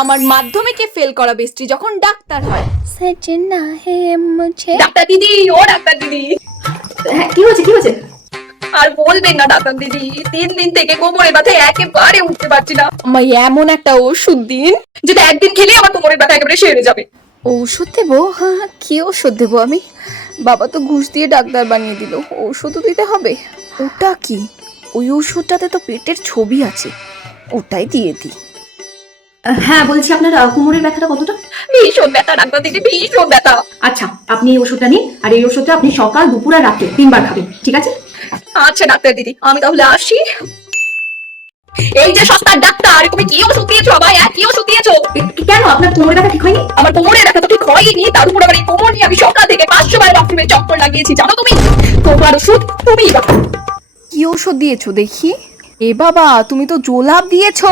আমার মাধ্যমিকে ফেল করা বেস্টি যখন ডাক্তার হয়। सजना है मुझे। ডাক্তার দিদি, ও ডাক্তার দিদি। হ্যাঁ, কি হয়েছে? আর বলবেন না ডাক্তার দিদি, 3 দিন থেকে কোমরের ব্যথা একেবারে উঠতে পারছি না। আমায় এমন একটা ওষুধ দিন যেটা একদিন খেলে আমার কোমরের ব্যথা একেবারে সেরে যাবে। ওষুধ দেবো? হ্যাঁ, কি ওষুধ দেবো আমি? বাবা তো ঘুষ দিয়ে ডাক্তার বানিয়ে দিল, ওষুধও দিতে হবে? ওটা কি? ওই ওষুধটাতে তো পেটের ছবি আছে, ওটাই দিয়ে দিই। হ্যাঁ, বলছি আপনার কোমরের ব্যথাটা কতটা? ভীষণ ব্যথা ডাক্তার দিদি, ভীষণ ব্যথা। আচ্ছা, আপনি এই ওষুধটা নিন, আর এই ওষুধটা আপনি সকাল, দুপুর আর রাতে 3 বার খাবেন, ঠিক আছে? আচ্ছা ডাক্তার দিদি, আমি তাহলে আসি। এই যে সস্তার ডাক্তার, তুমি কি ওষুধ দিয়েছো আমায়? কি ওষুধ দিয়েছো? কেন, আপনার কোমরের ব্যথা ঠিক হয়নি? আমার কোমরের ব্যথা তো ঠিক হয়নি, তার উপর আবার এই কোমর নিয়ে আমি সকাল থেকে 500 বার বাথরুমে চক্কর লাগিয়েছি, জানো তুমি? তোমার ওষুধ তুমি। কি ওষুধ দিয়েছো দেখি? এ বাবা, তুমি তো জোলাপ দিয়েছো।